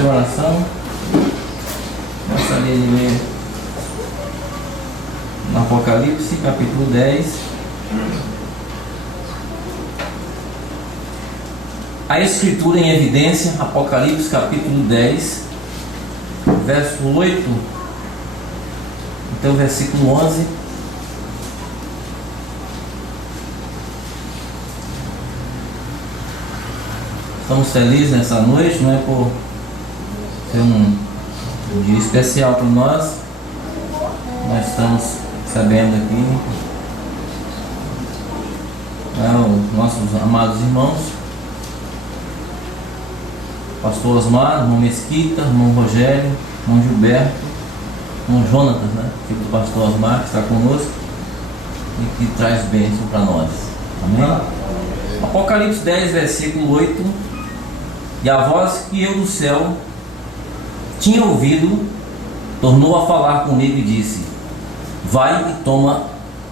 fazer uma oração. Gostaria de ler no Apocalipse, capítulo 10. A Escritura em evidência, Apocalipse, capítulo 10, verso 8, até o versículo 11. Estamos felizes nessa noite, não é por ser um dia especial para nós. Nós estamos sabendo aqui, os nossos amados irmãos, pastor Osmar, irmão Mesquita, irmão Rogério, irmão Gilberto, irmão Jonatas, filho do pastor Osmar, que está conosco e que traz bênção para nós. Amém? Apocalipse 10, versículo 8. E a voz que eu do céu tinha ouvido tornou a falar comigo e disse: vai e toma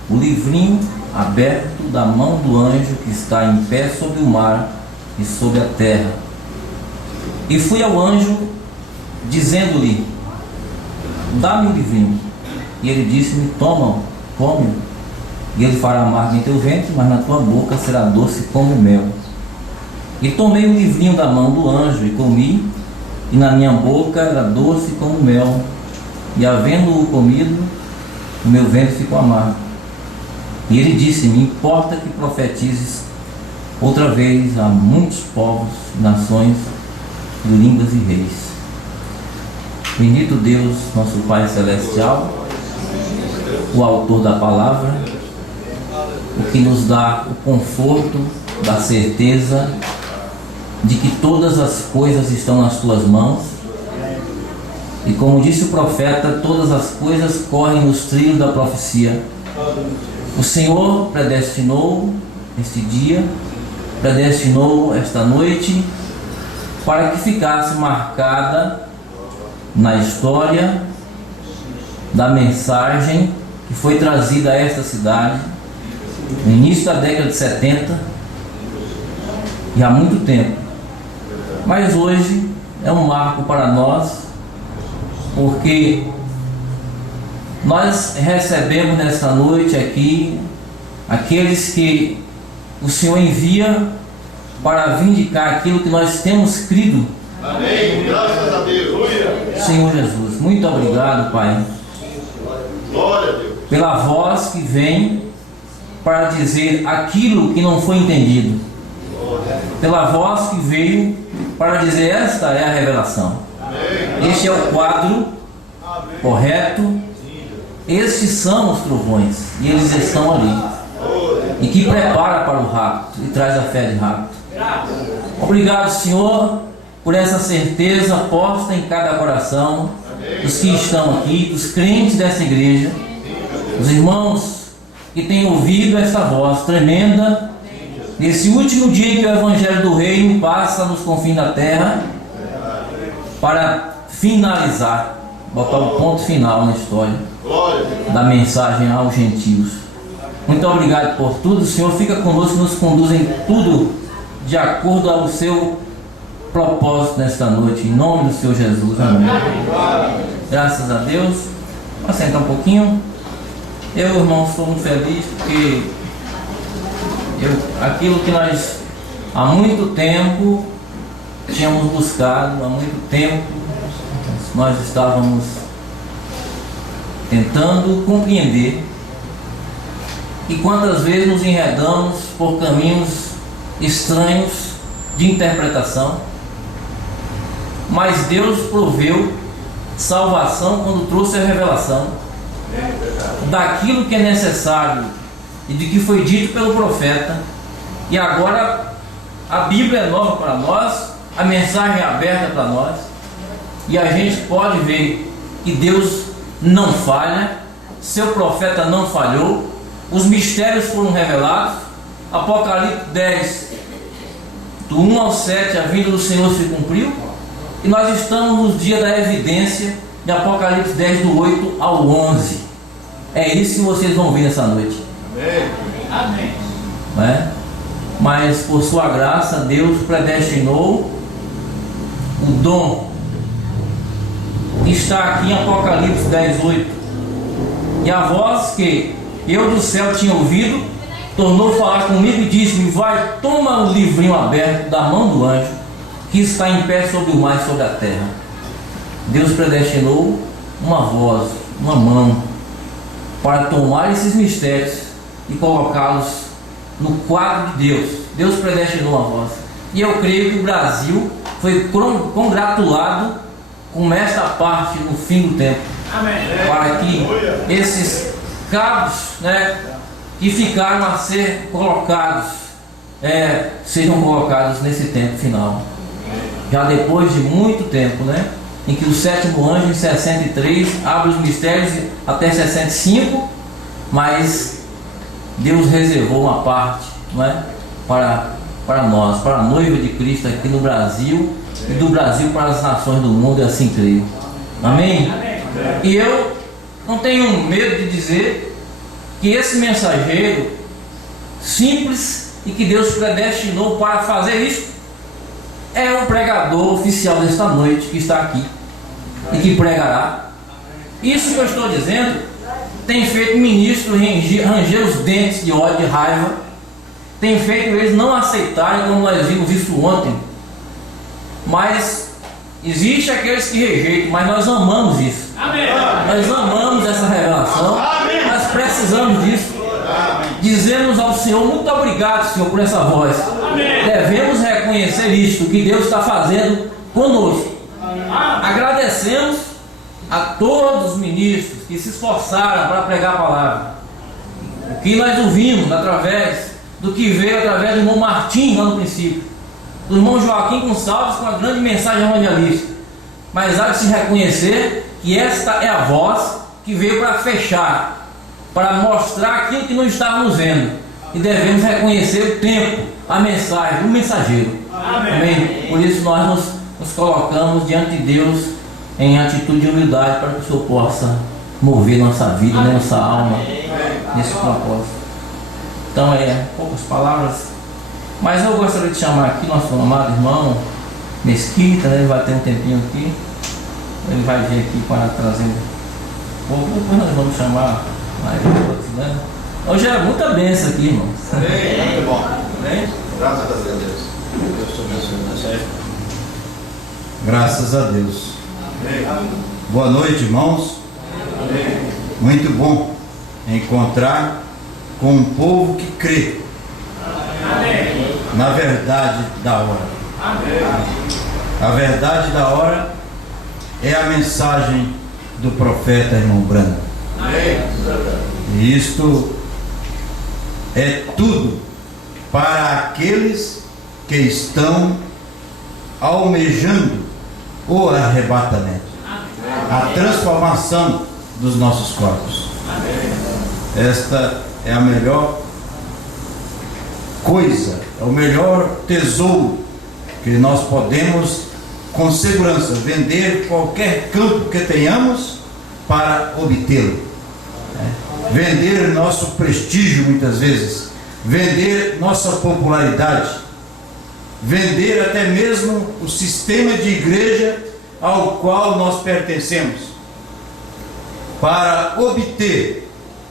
o livrinho aberto da mão do anjo que está em pé sobre o mar e sobre a terra. E fui ao anjo, dizendo-lhe: dá-me o livrinho. E ele disse-me: toma, come, e ele fará amargo em teu ventre, mas na tua boca será doce como mel. E tomei o livrinho da mão do anjo e comi, e na minha boca era doce como mel, e havendo-o comido, o meu ventre ficou amargo. E ele disse-me: importa que profetizes outra vez a muitos povos, nações, línguas e reis. Bendito Deus, nosso Pai Celestial, o autor da palavra, o que nos dá o conforto da certeza de que todas as coisas estão nas tuas mãos, e como disse o profeta, todas as coisas correm nos trilhos da profecia. O Senhor predestinou este dia, predestinou esta noite, para que ficasse marcada na história da mensagem que foi trazida a esta cidade no início da década de 70, e há muito tempo. Mas hoje é um marco para nós, porque nós recebemos nesta noite aqui aqueles que o Senhor envia para vindicar aquilo que nós temos crido. Amém. Graças a Deus. Senhor Jesus, muito obrigado, Pai, glória a Deus, pela voz que vem para dizer aquilo que não foi entendido, pela voz que veio para dizer: esta é a revelação. Amém. Este é o quadro correto. Estes são os trovões, e eles estão ali, e que prepara para o rapto e traz a fé de rapto. Obrigado, Senhor, por essa certeza posta em cada coração dos que estão aqui, dos crentes dessa igreja, os irmãos que têm ouvido essa voz tremenda nesse último dia que o Evangelho do Reino passa nos confins da terra, para finalizar, botar o ponto final na história da mensagem aos gentios. Muito obrigado por tudo. O Senhor fica conosco, nos conduz em tudo de acordo ao seu propósito nesta noite, em nome do Senhor Jesus. Amém. Graças a Deus. Vamos sentar um pouquinho. Eu, irmão, estou muito feliz porque aquilo que nós há muito tempo tínhamos buscado, há muito tempo nós estávamos tentando compreender, e quantas vezes nos enredamos por caminhos estranhos de interpretação, mas Deus proveu salvação quando trouxe a revelação daquilo que é necessário e de que foi dito pelo profeta. E agora a Bíblia é nova para nós, a mensagem é aberta para nós, e a gente pode ver que Deus não falha, seu profeta não falhou, os mistérios foram revelados. Apocalipse 10, do 1 ao 7, a vinda do Senhor se cumpriu, e nós estamos no dia da evidência de Apocalipse 10, do 8 ao 11. É isso que vocês vão ver nessa noite. Amém. Não é? Mas por sua graça, Deus predestinou o dom está aqui em Apocalipse 10:8. E a voz que eu do céu tinha ouvido tornou a falar comigo e disse-me: vai, toma o livrinho aberto da mão do anjo que está em pé sobre o mar e sobre a terra. Deus predestinou uma voz, uma mão, para tomar esses mistérios e colocá-los no quadro de Deus. Deus predestinou uma voz. E eu creio que o Brasil foi congratulado com esta parte no fim do tempo. Amém. Para que esses cabos, que ficaram a ser colocados, sejam colocados nesse tempo final. Já depois de muito tempo, em que o sétimo anjo, em 63, abre os mistérios até 65, mas Deus reservou uma parte, para nós, para a noiva de Cristo aqui no Brasil, e do Brasil para as nações do mundo, e assim creio. Amém? E eu não tenho medo de dizer que esse mensageiro simples e que Deus predestinou para fazer isso é o pregador oficial desta noite que está aqui e que pregará. Isso que eu estou dizendo tem feito o ministro ranger os dentes de ódio e raiva, tem feito eles não aceitarem, como nós vimos isso ontem. Mas existe aqueles que rejeitam, mas nós amamos isso. Amém. Nós amamos essa revelação. Amém. Nós precisamos disso. Amém. Dizemos ao Senhor: muito obrigado, Senhor, por essa voz. Amém. Devemos reconhecer isto que Deus está fazendo conosco. Amém. Agradecemos a todos os ministros que se esforçaram para pregar a palavra. O que nós ouvimos através do que veio através do irmão Martim lá no princípio, do irmão Joaquim Gonçalves, com a grande mensagem evangelística. Mas há de se reconhecer que esta é a voz que veio para fechar, para mostrar aquilo que não estávamos vendo, e devemos reconhecer o tempo, a mensagem, o mensageiro. Amém. Amém. Por isso nós nos colocamos diante de Deus em atitude de humildade, para que o Senhor possa mover nossa vida, nossa alma nesse propósito. Então poucas palavras, mas eu gostaria de chamar aqui nosso amado irmão Mesquita, ele vai ter um tempinho aqui, ele vai vir aqui para trazer depois nós vamos chamar mais outros, Hoje é muita bênção aqui, irmãos. Muito bom. Graças a Deus. Deus te abençoe. Graças a Deus. Boa noite, irmãos. Muito bom encontrar com um povo que crê na verdade da hora. A verdade da hora é a mensagem do profeta irmão Branco. E isto é tudo para aqueles que estão almejando o arrebatamento, a transformação dos nossos corpos. Esta é a melhor coisa, é o melhor tesouro que nós podemos com segurança vender qualquer campo que tenhamos para obtê-lo. Vender nosso prestígio, muitas vezes, vender nossa popularidade, vender até mesmo o sistema de igreja ao qual nós pertencemos, para obter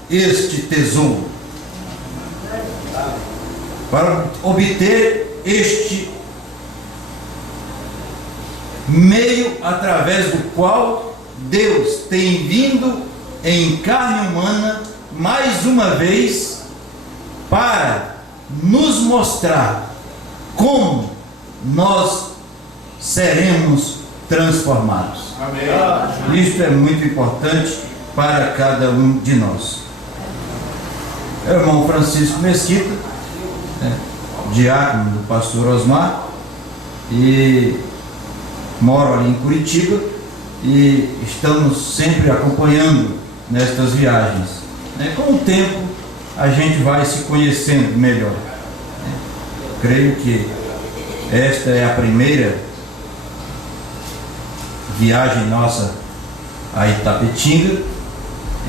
este tesouro, para obter este meio através do qual Deus tem vindo em carne humana mais uma vez para nos mostrar como nós seremos transformados. Amém. Isto é muito importante para cada um de nós. É o irmão Francisco Mesquita, diácono do pastor Osmar, e moro ali em Curitiba, e estamos sempre acompanhando nestas viagens. Com o tempo a gente vai se conhecendo melhor. Creio que esta é a primeira viagem nossa a Itapetinga,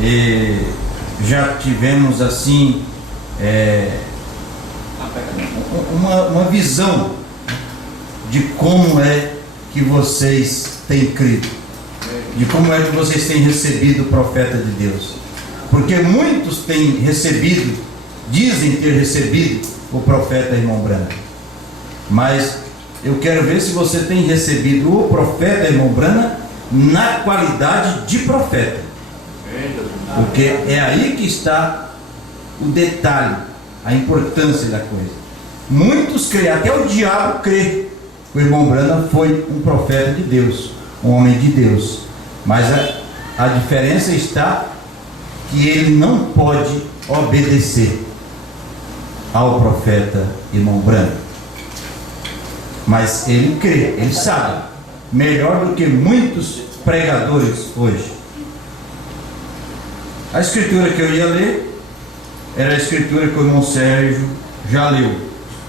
e já tivemos assim uma visão de como é que vocês têm crido. de como é que vocês têm recebido o profeta de Deus. Porque muitos têm recebido, dizem ter recebido o profeta irmão Branham. Mas eu quero ver se você tem recebido o profeta irmão Branham na qualidade de profeta. Porque é aí que está o detalhe, a importância da coisa. Muitos creem, até o diabo crê que o irmão Branham foi um profeta de Deus, um homem de Deus. Mas a diferença está que ele não pode obedecer ao profeta irmão Branham. Mas ele crê, ele sabe, melhor do que muitos pregadores hoje. A escritura que eu ia ler era a escritura que o irmão Sérgio já leu.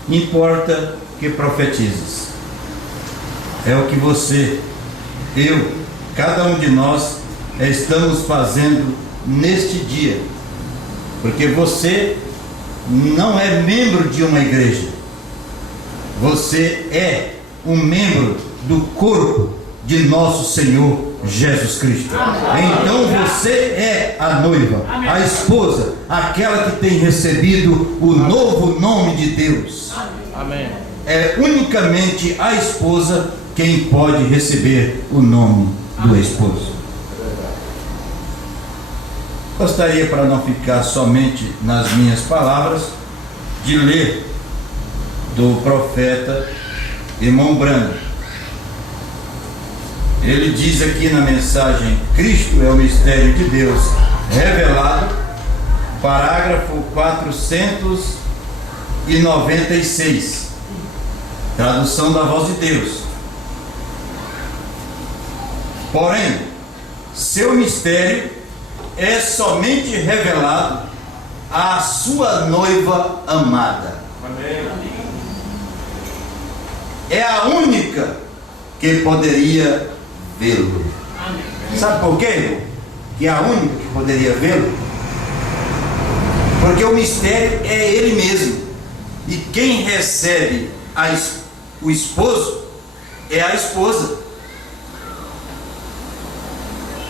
Importa que profetizes. É o que você, eu, cada um de nós estamos fazendo neste dia. Porque você não é membro de uma igreja. Você é um membro do corpo de nosso Senhor Jesus Cristo. Então você é a noiva, a esposa, aquela que tem recebido o novo nome de Deus. Amém. É unicamente a esposa quem pode receber o nome do esposo. Gostaria, para não ficar somente nas minhas palavras, de ler do profeta irmão Branham. Ele diz aqui na mensagem: Cristo é o mistério de Deus revelado, parágrafo 496, tradução da Voz de Deus. Porém, seu mistério é somente revelado à sua noiva amada. É a única que poderia vê-lo. Sabe por quê, irmão? Que é a única que poderia vê-lo? Porque o mistério é ele mesmo. E quem recebe o esposo é a esposa.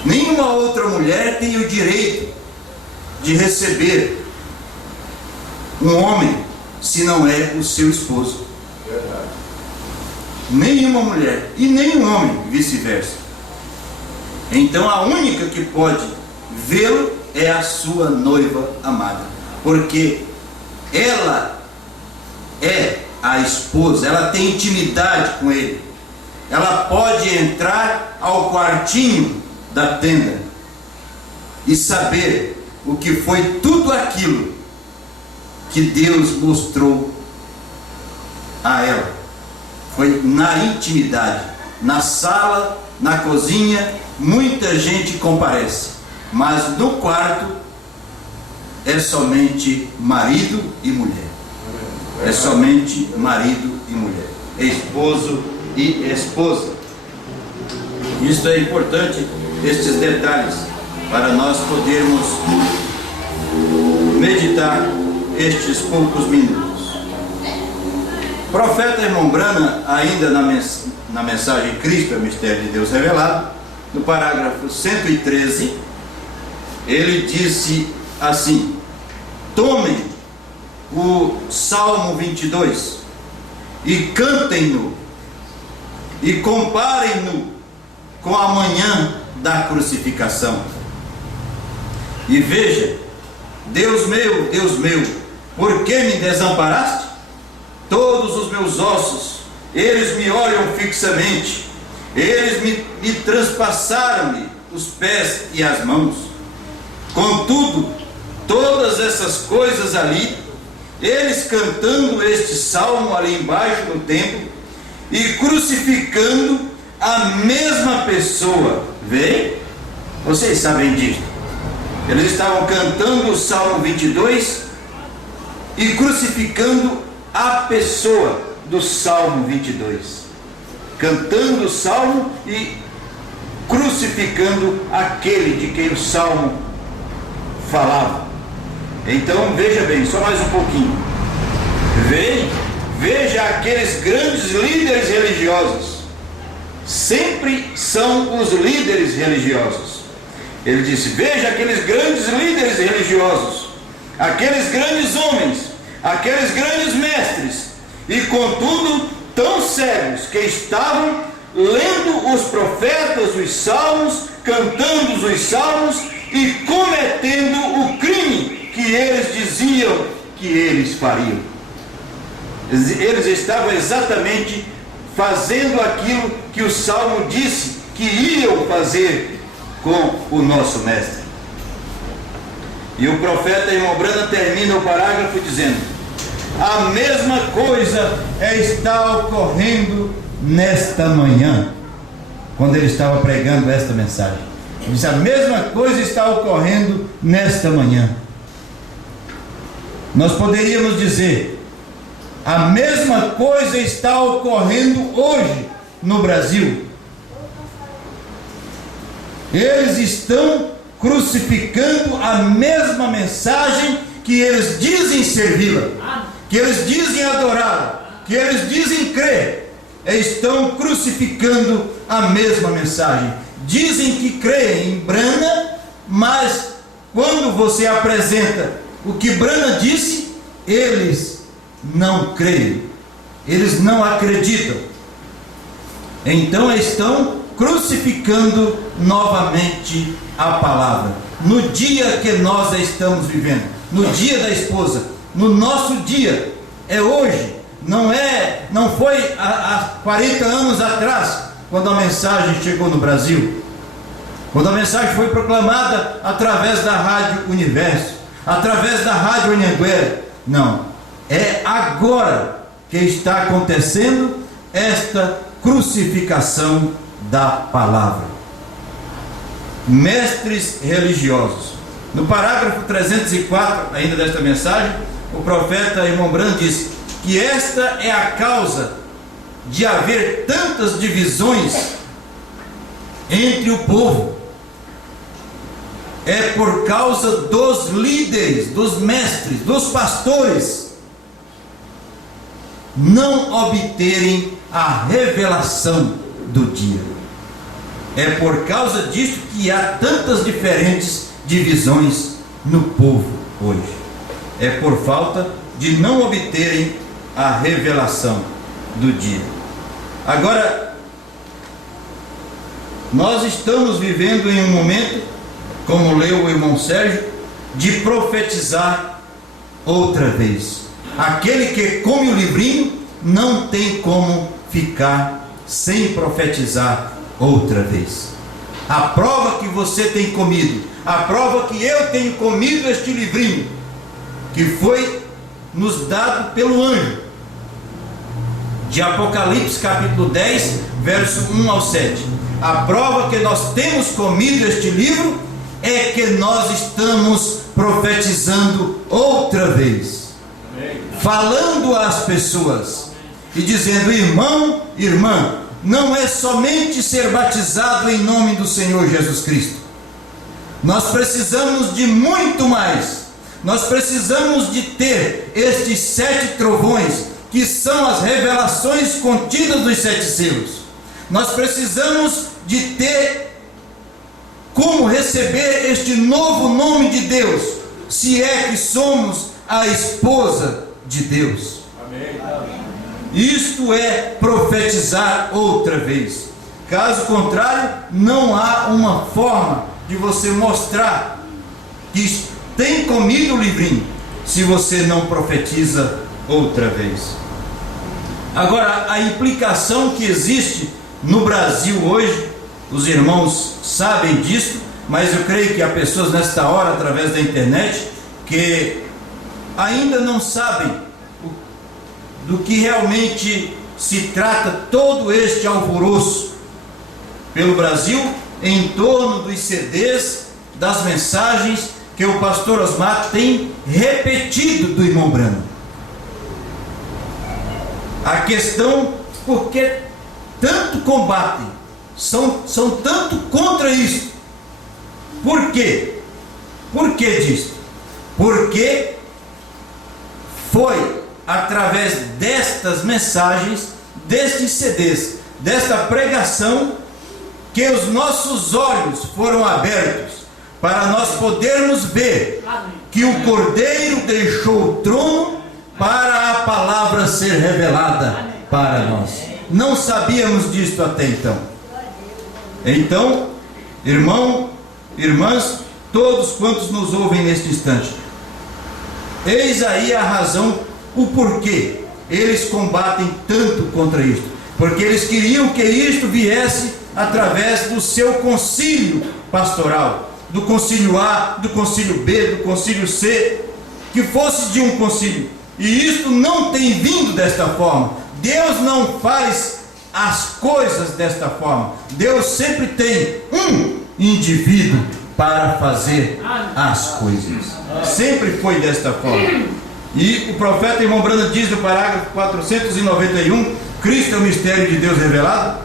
Nenhuma outra mulher tem o direito de receber um homem se não é o seu esposo. Nenhuma mulher e nenhum homem, vice-versa. Então a única que pode vê-lo é a sua noiva amada, porque ela é a esposa, ela tem intimidade com ele, ela pode entrar ao quartinho da tenda e saber o que foi tudo aquilo que Deus mostrou a ela. Foi na intimidade, na sala, na cozinha, muita gente comparece, mas no quarto é somente marido e mulher. É somente marido e mulher, esposo e esposa. Isso é importante, estes detalhes, para nós podermos meditar estes poucos minutos. Profeta irmão Branham, ainda na mensagem Cristo é o mistério de Deus revelado, no parágrafo 113, ele disse assim: tomem o Salmo 22 e cantem-no e comparem-no com a manhã da crucificação. E veja: Deus meu, por que me desamparaste? Todos os meus ossos, eles me olham fixamente, eles me transpassaram-me os pés e as mãos. Contudo, todas essas coisas ali, eles cantando este salmo ali embaixo no templo e crucificando a mesma pessoa. Vê? Vocês sabem disso. Eles estavam cantando o Salmo 22 e crucificando a pessoa do Salmo 22, cantando o Salmo e crucificando aquele de quem o Salmo falava. Então veja bem, só mais um pouquinho. Veja aqueles grandes líderes religiosos sempre são os líderes religiosos. Ele disse: veja aqueles grandes líderes religiosos, aqueles grandes homens, aqueles grandes mestres, e contudo tão cegos que estavam lendo os profetas, os salmos, cantando os salmos e cometendo o crime que eles diziam que eles fariam. Eles estavam exatamente fazendo aquilo que o Salmo disse que iam fazer com o nosso mestre. E o profeta, irmão Brana, termina o parágrafo dizendo: a mesma coisa está ocorrendo nesta manhã, quando ele estava pregando esta mensagem. Ele disse: a mesma coisa está ocorrendo nesta manhã. Nós poderíamos dizer: a mesma coisa está ocorrendo hoje no Brasil. Eles estão crucificando a mesma mensagem que eles dizem servi-la, que eles dizem adorá-la, que eles dizem crer. Estão crucificando a mesma mensagem. Dizem que creem em Brana, mas quando você apresenta o que Brana disse, eles não creem, eles não acreditam. Então estão crucificando novamente a palavra. No dia que nós estamos vivendo, no dia da esposa, no nosso dia, é hoje, não foi há 40 anos atrás, quando a mensagem chegou no Brasil, quando a mensagem foi proclamada através da Rádio Universo, através da Rádio Anhanguera. Não, é agora que está acontecendo esta crucificação da palavra. Mestres religiosos. No parágrafo 304 ainda desta mensagem, o profeta irmão Brand diz que esta é a causa de haver tantas divisões entre o povo. É por causa dos líderes, dos mestres, dos pastores não obterem a revelação do dia. É por causa disso que há tantas diferentes divisões no povo hoje. É por falta de não obterem a revelação do dia. Agora, nós estamos vivendo em um momento, como leu o irmão Sérgio, de profetizar outra vez. Aquele que come o livrinho não tem como ficar sem profetizar outra vez. A prova que você tem comido, a prova que eu tenho comido este livrinho, que foi nos dado pelo anjo, de Apocalipse capítulo 10, verso 1 ao 7. A prova que nós temos comido este livro é que nós estamos profetizando outra vez, falando às pessoas e dizendo: irmão, irmã, não é somente ser batizado em nome do Senhor Jesus Cristo. Nós precisamos de muito mais. Nós precisamos de ter estes 7 trovões, que são as revelações contidas dos 7 selos. Nós precisamos de ter como receber este novo nome de Deus, se é que somos a esposa de Deus. Amém. Isto é profetizar outra vez. Caso contrário, não há uma forma de você mostrar que tem comido o livrinho, se você não profetiza outra vez. Agora, a implicação que existe no Brasil hoje, os irmãos sabem disso, mas eu creio que há pessoas nesta hora, através da internet, que ainda não sabem do que realmente se trata todo este alvoroço pelo Brasil, em torno dos CDs, das mensagens que o pastor Osmar tem repetido do irmão Brano. A questão, porque tanto combatem, são tanto contra isso. Por quê? Por que disso? Porque foi através destas mensagens, destes CDs, desta pregação que os nossos olhos foram abertos para nós podermos ver que o Cordeiro deixou o trono para a palavra ser revelada para nós. Não sabíamos disto até então. Então, irmão, irmãs, todos quantos nos ouvem neste instante, eis aí a razão, o porquê eles combatem tanto contra isto. Porque eles queriam que isto viesse através do seu concílio pastoral, do concílio A, do concílio B, do concílio C, que fosse de um concílio. E isto não tem vindo desta forma. Deus não faz as coisas desta forma. Deus sempre tem um indivíduo para fazer as coisas. Sempre foi desta forma. E o profeta irmão Branham diz no parágrafo 491, Cristo é o mistério de Deus revelado.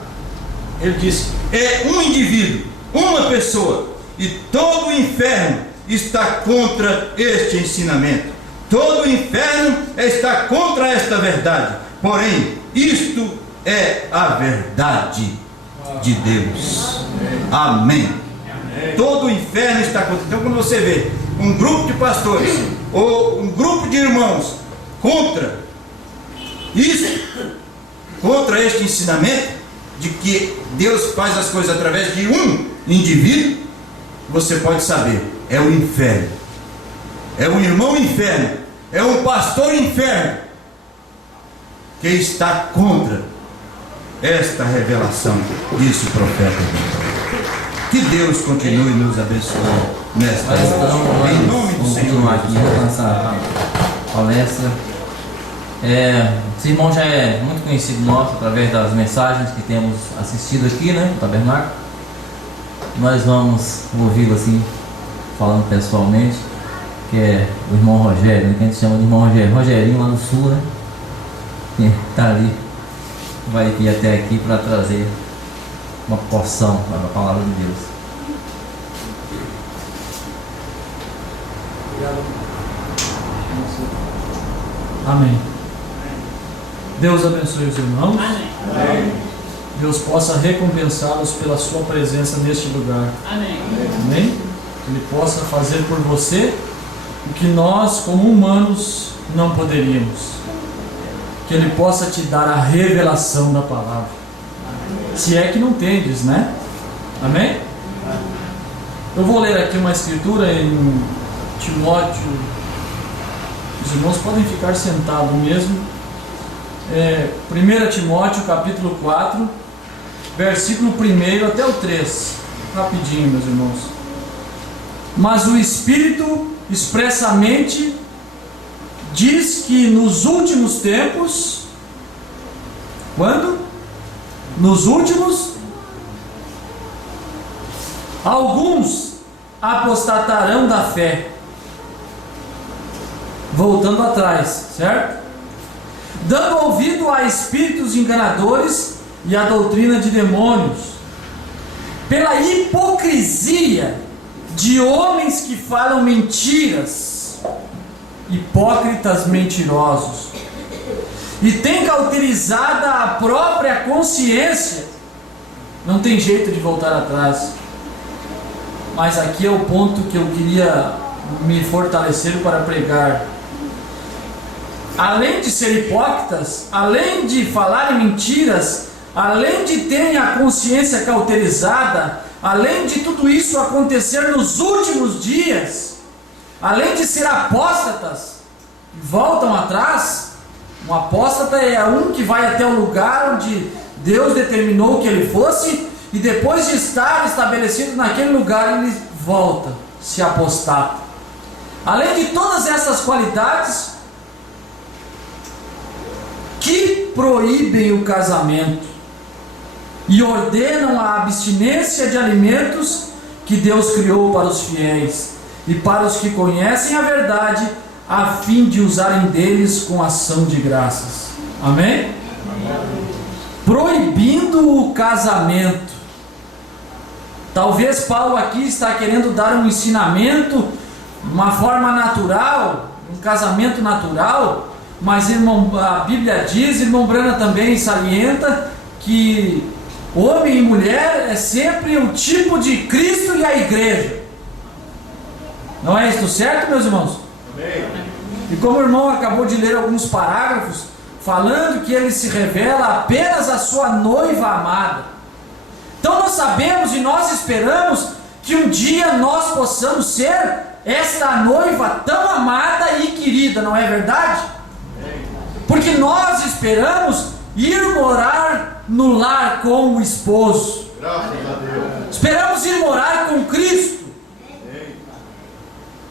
Ele diz, é um indivíduo, uma pessoa, e todo o inferno está contra este ensinamento. Todo o inferno está contra esta verdade. Porém, isto é a verdade de Deus. Amém. Todo o inferno está contra. Então, quando você vê um grupo de pastores ou um grupo de irmãos contra isso, contra este ensinamento de que Deus faz as coisas através de um indivíduo, você pode saber, é o inferno, é um irmão inferno, é um pastor inferno que está contra esta revelação, disse o profeta. Que Deus continue nos abençoando nesta hora. Em nome do Vamos Senhor. continuar aqui nessa palestra. Esse irmão já é muito conhecido nosso através das mensagens que temos assistido aqui, né, no tabernáculo. Nós vamos ouvi-lo assim, falando pessoalmente, que é o irmão Rogério, né, que a gente chama de irmão Rogério, Rogerinho lá do sul, né, que está ali, vai vir até aqui para trazer uma porção para a palavra de Deus. Amém. Deus abençoe os irmãos. Amém. Deus possa recompensá-los pela sua presença neste lugar. Amém. Amém. Que Ele possa fazer por você o que nós, como humanos, não poderíamos. Que Ele possa te dar a revelação da palavra. Se é que não tendes, né? Amém? Eu vou ler aqui uma escritura em Timóteo. Os irmãos podem ficar sentados mesmo. 1 Timóteo capítulo 4, versículo 1 até o 3. Rapidinho, meus irmãos. Mas o Espírito expressamente diz que nos últimos tempos, quando? Nos últimos, alguns apostatarão da fé, voltando atrás, certo? Dando ouvido a espíritos enganadores e a doutrina de demônios, pela hipocrisia de homens que falam mentiras, hipócritas mentirosos, e tem cauterizada a própria consciência. Não tem jeito de voltar atrás. Mas aqui é o ponto que eu queria me fortalecer para pregar. Além de ser hipócritas, além de falarem mentiras, além de terem a consciência cauterizada, além de tudo isso acontecer nos últimos dias, além de ser apóstatas, voltam atrás. Um apóstata é um que vai até o lugar onde Deus determinou que ele fosse, e depois de estar estabelecido naquele lugar, ele volta, se apostata. Além de todas essas qualidades que proíbem o casamento e ordenam a abstinência de alimentos que Deus criou para os fiéis e para os que conhecem a verdade, a fim de usarem deles com ação de graças. Amém? Proibindo o casamento. Talvez Paulo aqui está querendo dar um ensinamento, uma forma natural, um casamento natural, mas irmão, a Bíblia diz, irmão Branham também salienta, que homem e mulher é sempre o tipo de Cristo e a igreja. Não é isso certo, meus irmãos? Amém. E como o irmão acabou de ler alguns parágrafos, falando que ele se revela apenas a sua noiva amada. Então nós sabemos e nós esperamos que um dia nós possamos ser esta noiva tão amada e querida, não é verdade? Porque nós esperamos ir morar no lar com o esposo. Graças a Deus. Esperamos ir morar com Cristo.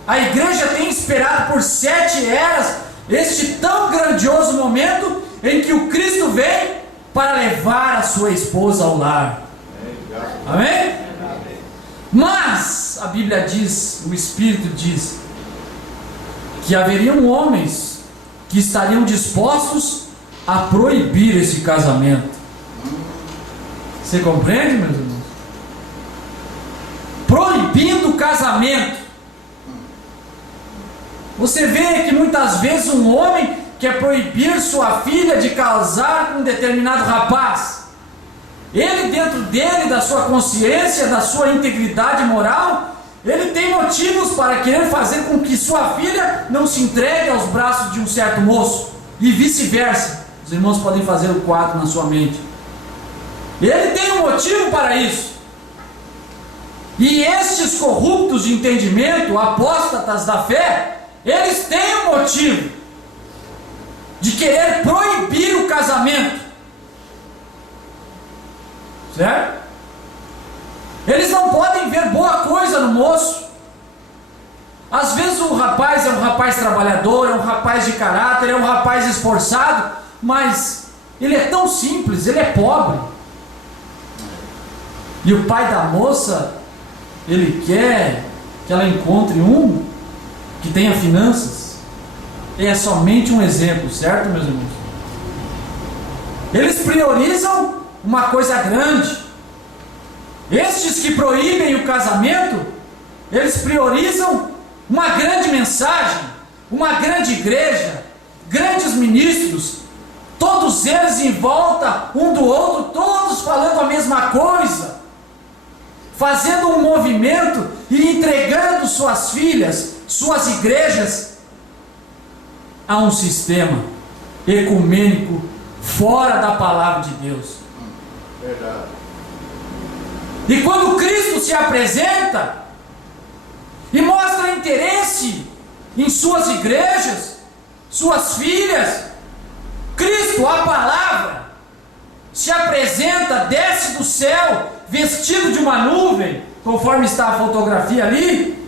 A igreja tem esperado por 7 eras este tão grandioso momento em que o Cristo vem para levar a sua esposa ao lar. Amém? Mas a Bíblia diz, o Espírito diz, que haveriam homens que estariam dispostos a proibir esse casamento. Você compreende, meus irmãos? Proibindo o casamento. Você vê que muitas vezes um homem quer proibir sua filha de casar com um determinado rapaz. Ele, dentro dele, da sua consciência, da sua integridade moral, ele tem motivos para querer fazer com que sua filha não se entregue aos braços de um certo moço, e vice-versa. Os irmãos podem fazer o quadro na sua mente. Ele tem um motivo para isso. E estes corruptos de entendimento, apóstatas da fé, eles têm um motivo de querer proibir o casamento. Certo? Eles não podem ver boa coisa no moço. Às vezes o rapaz é um rapaz trabalhador, é um rapaz de caráter, é um rapaz esforçado, mas ele é tão simples, ele é pobre. E o pai da moça, ele quer que ela encontre um que tenha finanças. É somente um exemplo, certo, meus irmãos? Eles priorizam uma coisa grande. Estes que proíbem o casamento, eles priorizam uma grande mensagem, uma grande igreja, grandes ministros, todos eles em volta um do outro, todos falando a mesma coisa, fazendo um movimento e entregando suas filhas, suas igrejas a um sistema ecumênico fora da palavra de Deus. Verdade. E quando Cristo se apresenta e mostra interesse em suas igrejas, suas filhas, Cristo, a palavra, se apresenta, desce do céu, vestido de uma nuvem, conforme está a fotografia ali.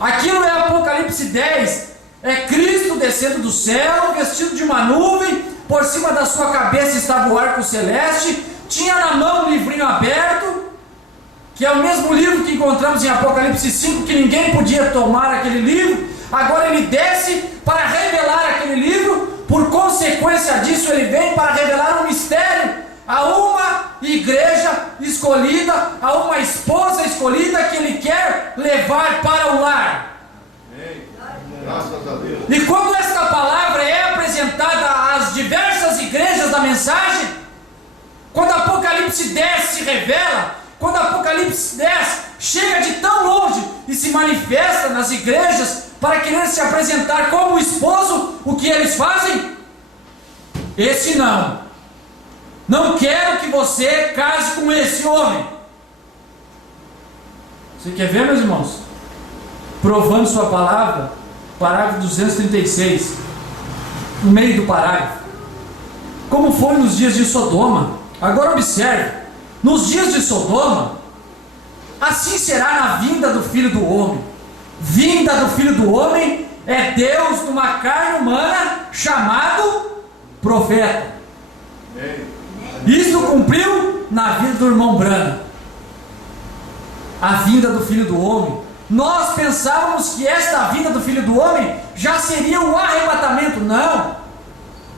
Aquilo é Apocalipse 10, é Cristo descendo do céu, vestido de uma nuvem, por cima da sua cabeça estava o arco celeste, tinha na mão um livrinho aberto, que é o mesmo livro que encontramos em Apocalipse 5, que ninguém podia tomar aquele livro. Agora ele desce para revelar aquele livro, por consequência disso ele vem para revelar um mistério a uma igreja escolhida, a uma esposa escolhida que ele quer levar para o lar. Graças a Deus. E quando esta palavra é apresentada às diversas igrejas da mensagem, quando Apocalipse 10 se revela, quando Apocalipse 10 chega de tão longe e se manifesta nas igrejas para querer se apresentar como esposo, o que eles fazem? Esse não quero que você case com esse homem. Você quer ver, meus irmãos? Provando sua palavra, parágrafo 236, no meio do parágrafo. Como foi nos dias de Sodoma. Agora observe, nos dias de Sodoma, assim será na vinda do Filho do Homem. Vinda do Filho do Homem é Deus numa carne humana chamado profeta. Isto cumpriu na vida do irmão Branham. A vinda do Filho do Homem. Nós pensávamos que esta vinda do Filho do Homem já seria o arrebatamento. Não.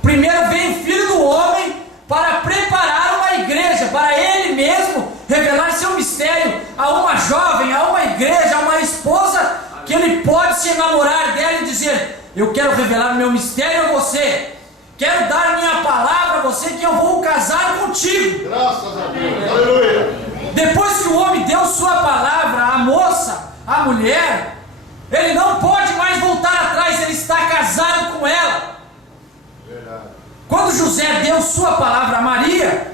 Primeiro vem o Filho do Homem para preparar uma igreja, para Ele mesmo revelar seu mistério a uma jovem, a uma igreja, a uma esposa, que Ele pode se enamorar dela e dizer: eu quero revelar o meu mistério a você. quero dar minha palavra a você que eu vou casar contigo. Graças a Deus. Aleluia. Depois que o homem deu sua palavra à moça, à mulher, ele não pode mais voltar atrás, ele está casado com ela. Verdade. Quando José deu sua palavra a Maria,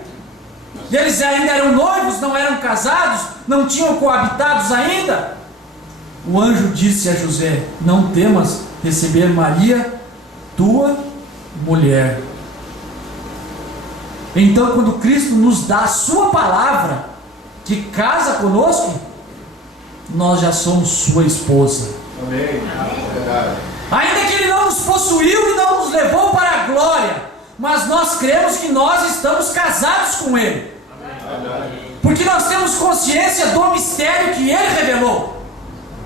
eles ainda eram noivos, não eram casados, não tinham coabitados ainda. O anjo disse a José: não temas receber Maria, tua mulher. Então, quando Cristo nos dá a sua palavra, que casa conosco, nós já somos sua esposa. Amém. Verdade. Ainda que Ele não nos possuiu e não nos levou para a glória, mas nós cremos que nós estamos casados com Ele. Porque nós temos consciência do mistério que Ele revelou.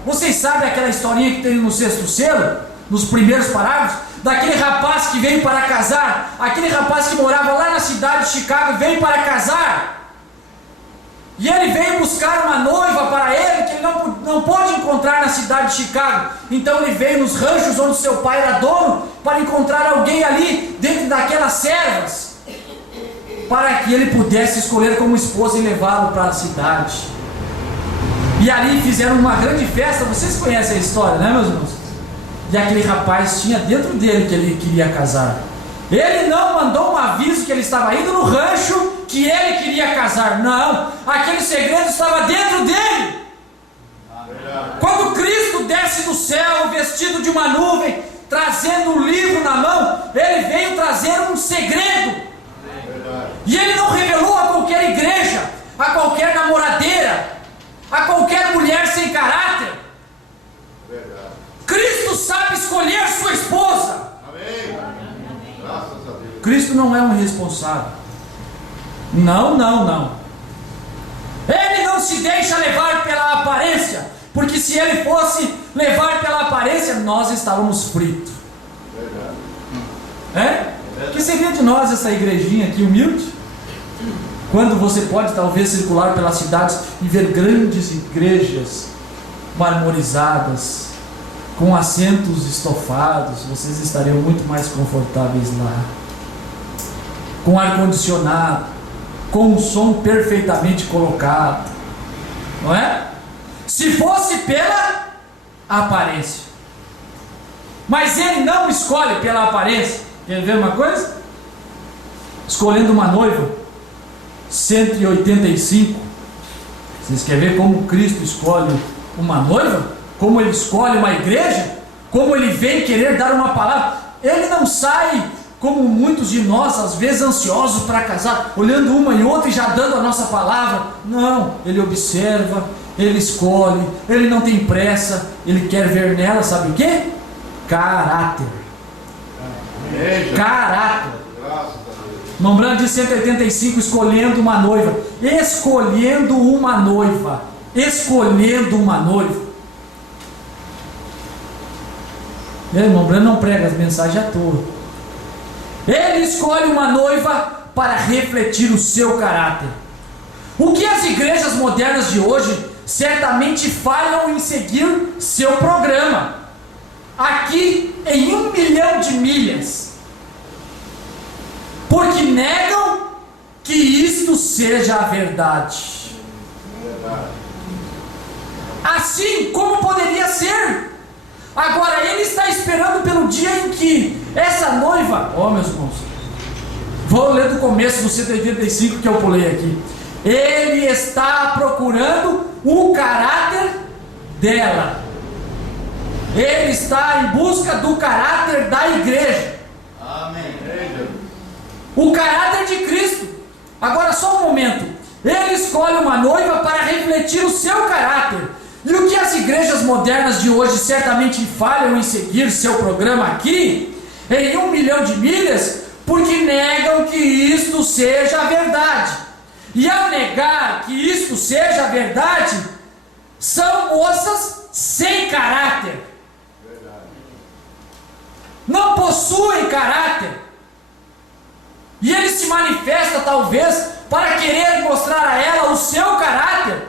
Vocês sabem aquela historinha que tem no sexto selo, nos primeiros parágrafos, daquele rapaz que veio para casar, aquele rapaz que morava lá na cidade de Chicago, veio para casar, e ele veio buscar uma noiva para ele, que ele não pôde encontrar na cidade de Chicago. Então ele veio nos ranchos onde seu pai era dono, para encontrar alguém ali, dentro daquelas servas, para que ele pudesse escolher como esposa e levá-lo para a cidade. E ali fizeram uma grande festa. Vocês conhecem a história, né, meus irmãos? E aquele rapaz tinha dentro dele que ele queria casar. Ele não mandou um aviso que ele estava indo no rancho, que ele queria casar. Não, aquele segredo estava dentro dele. Quando Cristo desce do céu, vestido de uma nuvem, trazendo um livro na mão, ele veio trazer um segredo. E ele não revelou a qualquer igreja, a qualquer namoradeira, a qualquer mulher sem caráter. Cristo sabe escolher sua esposa. Amém. Graças a Deus. Cristo não é um irresponsável. Não. Ele não se deixa levar pela aparência, porque se ele fosse levar pela aparência, nós estávamos fritos. O que seria de nós essa igrejinha aqui humilde? Quando você pode talvez circular pelas cidades e ver grandes igrejas marmorizadas, com assentos estofados, vocês estariam muito mais confortáveis lá, com ar-condicionado, com um som perfeitamente colocado, não é? Se fosse pela aparência. Mas ele não escolhe pela aparência. Quer ver uma coisa? Escolhendo uma noiva, 185. Vocês querem ver como Cristo escolhe uma noiva? Como ele escolhe uma igreja? Como ele vem querer dar uma palavra? Ele não sai como muitos de nós, às vezes ansiosos para casar, olhando uma e outra e já dando a nossa palavra. Não, ele observa, ele escolhe, ele não tem pressa, ele quer ver nela, sabe o quê? Caráter. Caráter. Nombrando de 185, escolhendo uma noiva. Escolhendo uma noiva. Escolhendo uma noiva. Meu irmão Brando não prega as mensagens à toa. Ele escolhe uma noiva para refletir o seu caráter. O que as igrejas modernas de hoje certamente falham em seguir seu programa. Aqui em 1 milhão de milhas. Porque negam que isto seja a verdade. Assim como poderia ser. Agora ele está esperando pelo dia em que essa noiva, meus irmãos, vou ler do começo do 185 que eu pulei aqui. Ele está procurando o caráter dela. Ele está em busca do caráter da igreja. Amém. O caráter de Cristo. Agora só um momento. Ele escolhe uma noiva para refletir o seu caráter. E o que as igrejas modernas de hoje certamente falham em seguir seu programa aqui, em 1 milhão de milhas, porque negam que isto seja a verdade. E ao negar que isto seja a verdade, são moças sem caráter. Não possuem caráter. E ele se manifesta talvez para querer mostrar a ela o seu caráter.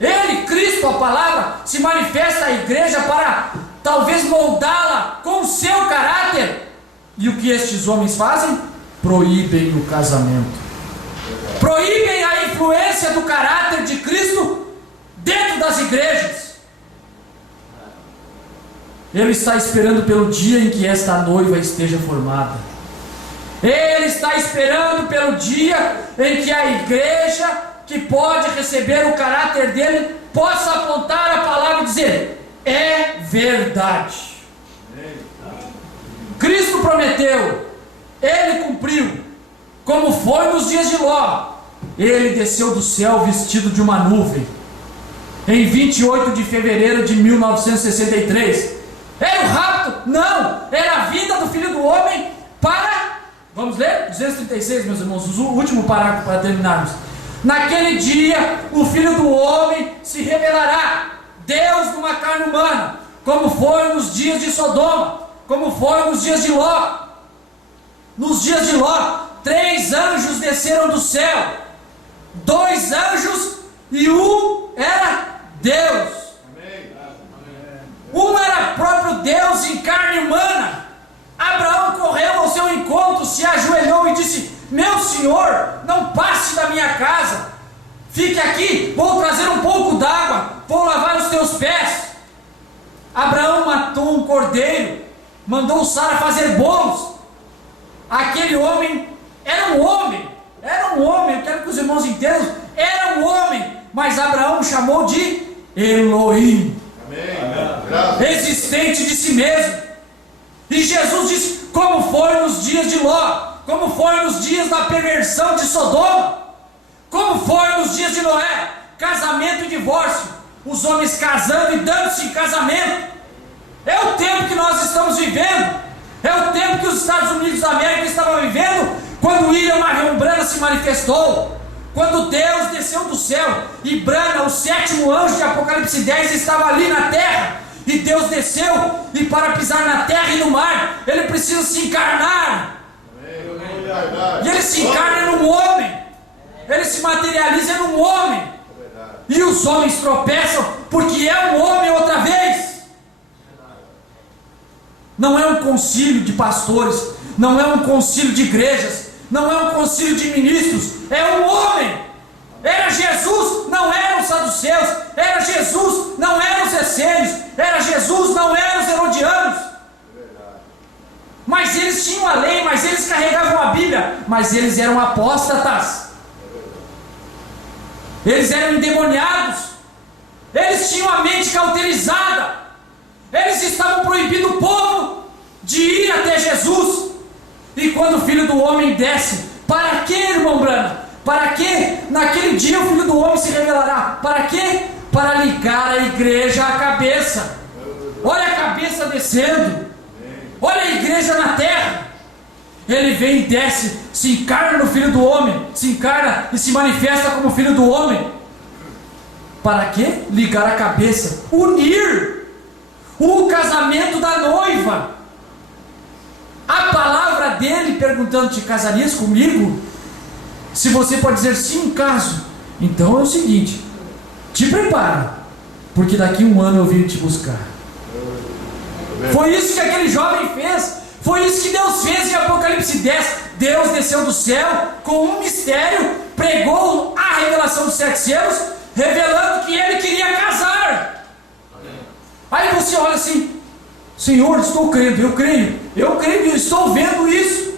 Ele, Cristo, a palavra, se manifesta à igreja para talvez moldá-la com o seu caráter. E o que estes homens fazem? Proíbem o casamento. Proíbem a influência do caráter de Cristo dentro das igrejas. Ele está esperando pelo dia em que esta noiva esteja formada. Ele está esperando pelo dia em que a igreja, que pode receber o caráter dele, possa apontar a palavra e dizer: é verdade. Cristo prometeu, Ele cumpriu, como foi nos dias de Ló. Ele desceu do céu vestido de uma nuvem, em 28 de fevereiro de 1963. Era o rapto? Não, era a vinda do Filho do Homem para... Vamos ler? 236, meus irmãos, o último parágrafo para terminarmos. Naquele dia, o Filho do Homem se revelará, Deus numa carne humana, como foi nos dias de Sodoma, como foi nos dias de Ló. Nos dias de Ló, 3 anjos desceram do céu, 2 anjos e um era Deus. Um era próprio Deus em carne humana. Abraão correu ao seu encontro, se ajoelhou e disse: meu Senhor, não passe da minha casa, fique aqui, vou trazer um pouco d'água, vou lavar os teus pés. Abraão matou um cordeiro, mandou Sara fazer bolos. Aquele homem era um homem, eu quero que os irmãos entendam, era um homem, mas Abraão chamou de Elohim. Amém. Existente de si mesmo. E Jesus disse: como foi nos dias de Ló, como foi nos dias da perversão de Sodoma, como foi nos dias de Noé, casamento e divórcio, os homens casando e dando-se em casamento. É o tempo que nós estamos vivendo, é o tempo que os Estados Unidos da América estavam vivendo, quando William Marion Branham se manifestou, quando Deus desceu do céu, e Branham, o 7º anjo de Apocalipse 10, estava ali na terra, e Deus desceu, e para pisar na terra e no mar, ele precisa se encarnar. E ele se encarna num homem, ele se materializa num homem, e os homens tropeçam, porque é um homem outra vez. Não é um concílio de pastores, não é um concílio de igrejas, não é um concílio de ministros, é um homem. Era Jesus, não eram os saduceus, era Jesus, não eram os essênios, era Jesus, não eram os herodianos. Mas eles tinham a lei, mas eles carregavam a Bíblia, mas eles eram apóstatas, eles eram endemoniados, eles tinham a mente cauterizada, eles estavam proibindo o povo de ir até Jesus. E quando o Filho do Homem desce, para que, irmão Branham? Para que naquele dia o Filho do Homem se revelará? Para quê? Para ligar a igreja à cabeça. Olha a cabeça descendo, olha a igreja na terra. Ele vem e desce, se encarna no Filho do Homem, se encarna e se manifesta como Filho do Homem. Para quê? Ligar a cabeça, unir o casamento da noiva. A palavra dele perguntando: te casarias comigo? Se você pode dizer sim, caso, então é o seguinte: te prepara, porque daqui 1 ano eu vim te buscar. Foi isso que aquele jovem fez, foi isso que Deus fez em Apocalipse 10. Deus desceu do céu com um mistério, pregou a revelação dos 7 selos, revelando que ele queria casar. Aí você olha assim: Senhor, estou crendo, eu creio, eu estou vendo isso.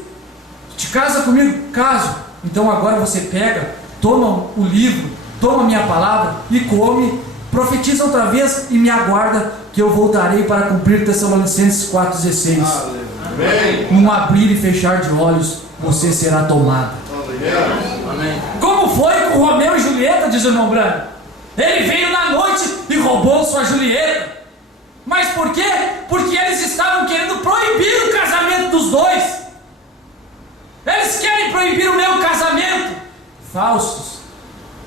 Te casa comigo? Caso. Então agora você pega, toma o livro, toma a minha palavra e come, profetiza outra vez e me aguarda, que eu voltarei para cumprir Tessalonicenses 4,16. Num abrir e fechar de olhos, você será tomado. Amém. Como foi com Romeu e Julieta, diz o irmão Branham? Ele veio na noite e roubou sua Julieta. Mas por quê? Porque eles estavam querendo proibir o casamento dos dois. Eles querem proibir o meu casamento. Falsos,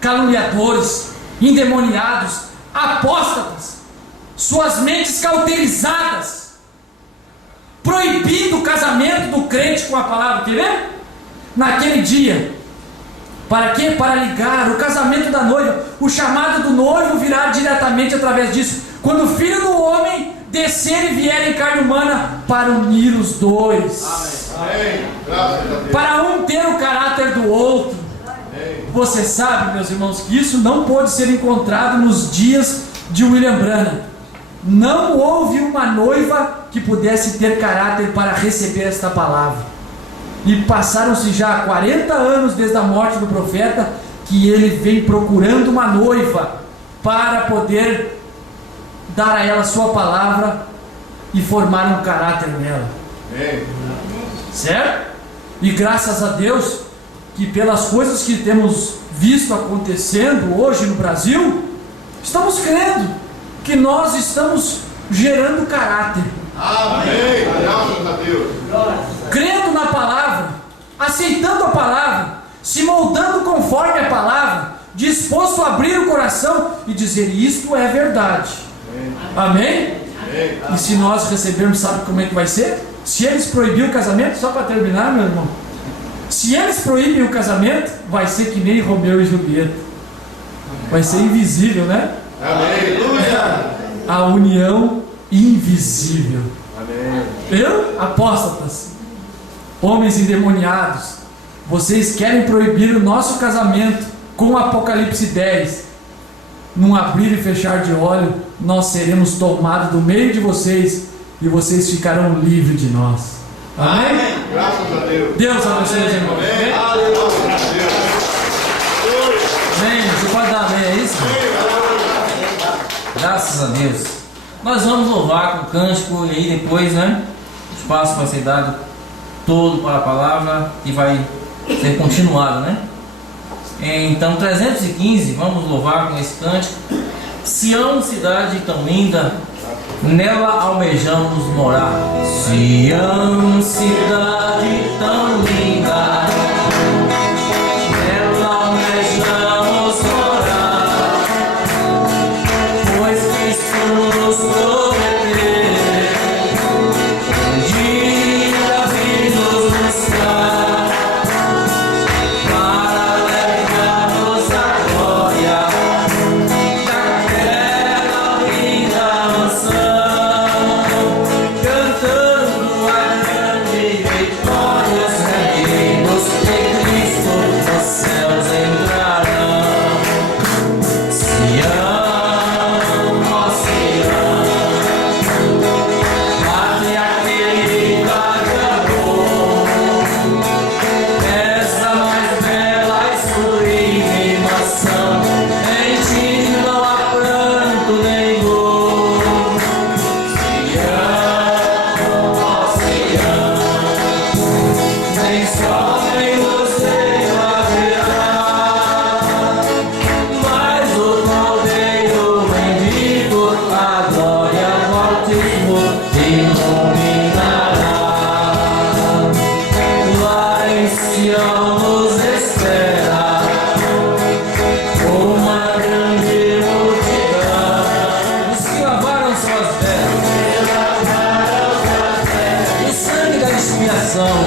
caluniadores, endemoniados, apóstatas, suas mentes cauterizadas, proibindo o casamento do crente com a palavra. Quer ver? Naquele dia, para quê? Para ligar o casamento da noiva. O chamado do noivo virá diretamente através disso. Quando o Filho do Homem descer e vier em carne humana para unir os dois. Amém. Graças a Deus. Para um ter o caráter do outro. Você sabe, meus irmãos, que isso não pôde ser encontrado nos dias de William Branham. Não houve uma noiva que pudesse ter caráter para receber esta palavra. E passaram-se já 40 anos desde a morte do profeta, que ele vem procurando uma noiva para poder dar a ela sua palavra e formar um caráter nela. Certo? E graças a Deus que pelas coisas que temos visto acontecendo hoje no Brasil, estamos crendo que nós estamos gerando caráter. Amém. Graças a Deus. Crendo na palavra, aceitando a palavra, se moldando conforme a palavra, disposto a abrir o coração e dizer: isto é verdade. Amém? E se nós recebermos, sabe como é que vai ser? Se eles proibirem o casamento, só para terminar, meu irmão, se eles proíbem o casamento, vai ser que nem Romeu e Julieta. Vai ser invisível, né? Aleluia. A união invisível. Amém. Apóstatas, homens endemoniados, vocês querem proibir o nosso casamento com Apocalipse 10. Num abrir e fechar de olho, nós seremos tomados do meio de vocês e vocês ficarão livres de nós. Amém? Graças a Deus. Deus abençoe os irmãos. Amém. Graças a Deus. Amém. Você pode dar amém, é isso? Graças a Deus. Nós vamos louvar com o cântico e aí depois, né? O espaço vai ser dado todo para a palavra e vai ser continuado, né? Então, 315, vamos louvar com esse cântico. Sião, cidade tão linda, nela almejamos morar. Sião, cidade tão linda, nela almejamos morar, pois Cristo nos prometeu um dia vir nos buscar para levar-nos a glória daquela linda mansão, cantando a grande vitória. Os reinos de Cristo nos céus entrarão. Sião, ó Sião, pátria querida de amor, essa mais bela e sublime mansão, em ti não há pranto nem dor. Sião, ó Sião, nem sol nem luzeiro haverá, mas o Cordeiro bendito a glória do Altíssimo iluminará. Lá em Sião nos espera uma grande multidão, os que lavaram suas vestes, o sangue da expiação.